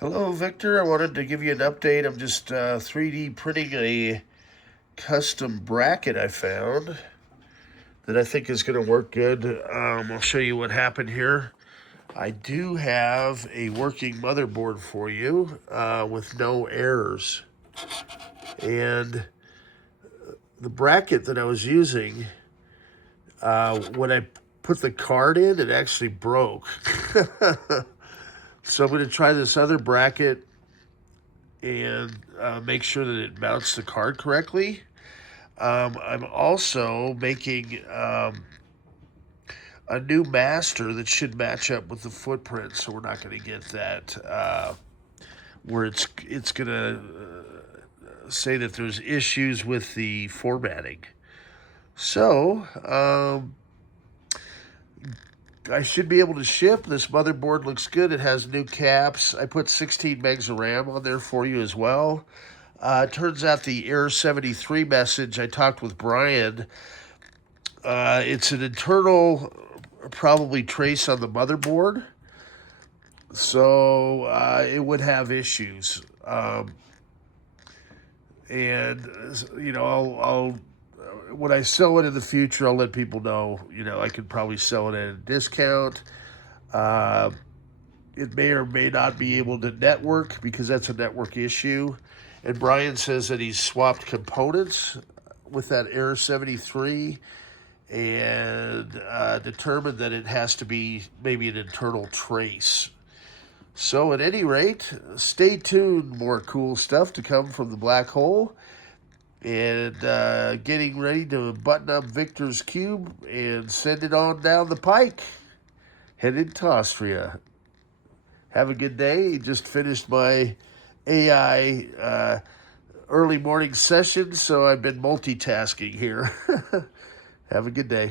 Hello, Victor. I wanted to give you an update. I'm just 3D printing a custom bracket I found that I think is going to work good. I'll show you what happened here. I do have a working motherboard for you with no errors. And the bracket that I was using, when I put the card in, it actually broke. So I'm going to try this other bracket and make sure that it mounts the card correctly. I'm also making a new master that should match up with the footprint, so we're not going to get that where it's going to say that there's issues with the formatting. So I should be able to ship. This motherboard looks good. It has new caps. I put 16 megs of RAM on there for you as well. It turns out the error 73 message, I talked with Bryan. It's an internal, probably trace on the motherboard. So it would have issues. And, I'll when I sell it in the future, I'll let people know. I could probably sell it at a discount. It may or may not be able to network because that's a network issue. And Bryan says that he's swapped components with that error 73 and determined that it has to be maybe an internal trace. So at any rate, stay tuned. More cool stuff to come from the black hole. And getting ready to button up Victor's cube and send it on down the pike. Headed to Austria. Have a good day. Just finished my AI early morning session, so I've been multitasking here. Have a good day.